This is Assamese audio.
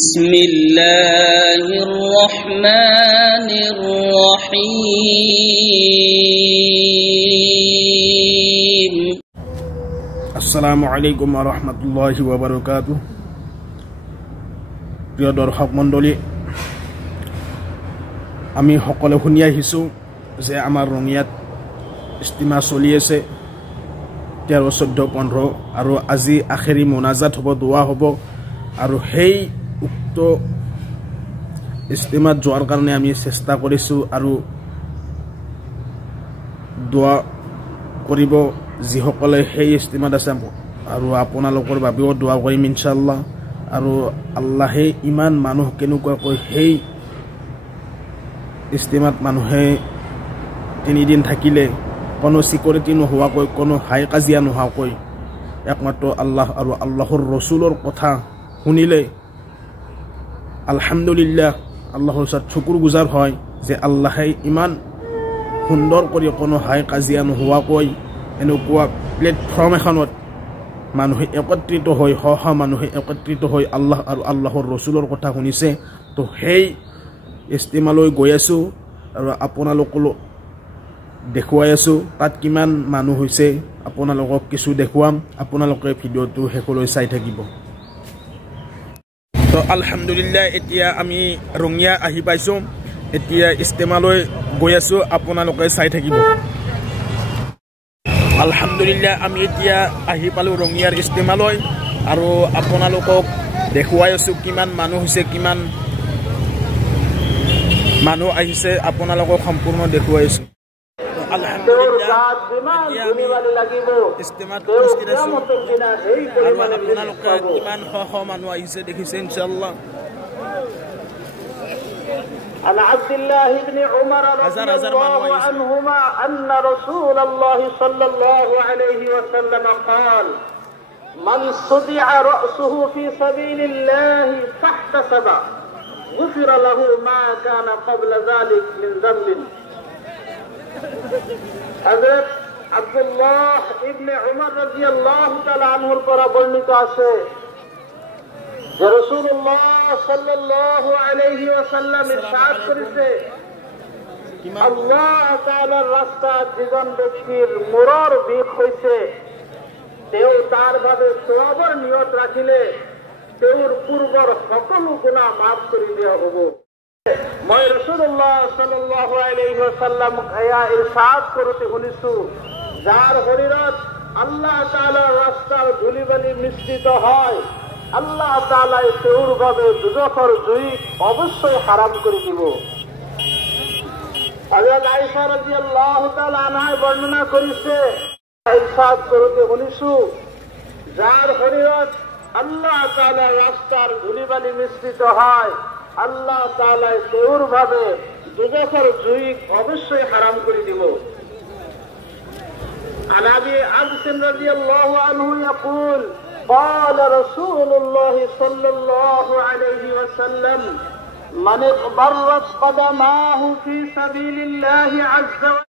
بسم الله الرحمن الرحيم السلام عليكم ورحمة الله وبركاته প্ৰিয় দৰ্শক মণ্ডলী আমি সকলে শুনি আহিছো যে আমাৰ ৰঙিয়াত ইস্তিমা চলি আছে 13 14 15 আৰু আজি আখেৰী মোনাজাত হ'ব দোৱা হ'ব আৰু হেই উক্ত ইস্তিমাত যোৱাৰ কাৰণে আমি চেষ্টা কৰিছো আৰু দোৱা কৰিব যিসকলে হেই ইস্তিমাত আছে আৰু আপোনালোকৰ বাবেও দোৱা কৰিম ইনশাআল্লাহ আৰু আল্লাহে ইমান মানুহ কেনেকুৱাকৈ হেই ইস্তিমাত মানুহে 3 দিন থাকিলে কোনো সিকিউৰিটি নোহোৱাকৈ কোনো হাই কাজিয়া নোহোৱাকৈ একমাত্ৰ আল্লাহ আৰু আল্লাহৰ ৰাসূলৰ কথা শুনিলে আলহামদুলিল্লাহ আল্লাহৰ ওচৰত শুকৰগুজাৰ হয় যে আল্লাহে ইমান সুন্দৰ কৰি কোনো হাই কাজিয়া নোহোৱাকৈ এনেকুৱা প্লেটফৰ্ম এখনত মানুহে একত্ৰিত হৈ মানুহে একত্ৰিত হৈ আল্লাহ আৰু আল্লাহৰ ৰাসূলৰ কথা শুনিছে তো হেই ইস্তিমালৈ গৈ আছো আৰু আপোনালোকক দেখুৱাই আছো তাত কিমান মানুহ হৈছে আপোনালোকক কিছু দেখুৱাম আপোনালোকে ভিডিওটো হেকলৈ চাই থাকিব তো আলহামদুলিল্লাহ এতিয়া আমি ৰঙিয়া আহি পাইছো এতিয়া ইস্তিমালৈ গৈ আছো আপোনালোকে চাই থাকিব আলহামদুলিল্লাহ আমি এতিয়া আহি পালো ৰঙিয়াৰ ইস্তিমালৈ আৰু আপোনালোকক দেখুৱাই আছো কিমান মানুহ হৈছে কিমান মানুহ আহিছে আপোনালোকক সম্পূৰ্ণ দেখুৱাই আছো আলহামদুলিল্লাহ এতিয়া আমি ইস্তিমাত উপস্থিত আছো আৰু আপোনালোকে কিমান শ মানুহ আহিছে দেখিছে ইনশাআল্লাহ عن عبد الله بن عمر رضي الله عنهما أن رسول الله صلى الله عليه وسلم قال من صدع رأسه في سبيل الله فاحتسب غفر له ما كان قبل ذلك من ذنب حضرت عبد الله بن عمر رضي الله تعالى عنه پر বর্ণিত আছে যে রাসূলুল্লাহ সাল্লাল্লাহু আলাইহি ওয়াসাল্লাম ইরশাদ করেছে আল্লাহ তাআলার রাস্তা জীবন ব্যক্তির মুরর বিখ হইছে তেও তার ভাবে সওয়াবের নিয়ত রাখিলে তেউর পূর্বর সকল গুনাহ maaf করে দেয়া হবে মই রাসূলুল্লাহ সাল্লাল্লাহু আলাইহি ওয়াসাল্লাম আয়া ইরশাদ করতে শুনিছো যার শরীরত আল্লাহ তাআলার রাস্তার ধুলিবালি মিশ্রিত হয় আল্লাহ তাআলা তেউর ভাবে দুজখর জুই অবশ্যই হারাম করে দিব হযরত আয়েশা রাদিয়াল্লাহু তাআলা আনহা বর্ণনা করেছে ইরশাদ করতে শুনিছো যার শরীরত আল্লাহ তাআলার রাস্তার ধুলিবালি মিশ্রিত হয় আল্লাহ তাআলা তেউর ভাবে দুজখর জুই অবশ্যই হারাম করে দিব عن أبي عبس رضي الله عنه يقول قال رسول الله صلى الله عليه وسلم من اغبرت قدماه في سبيل الله عز وجل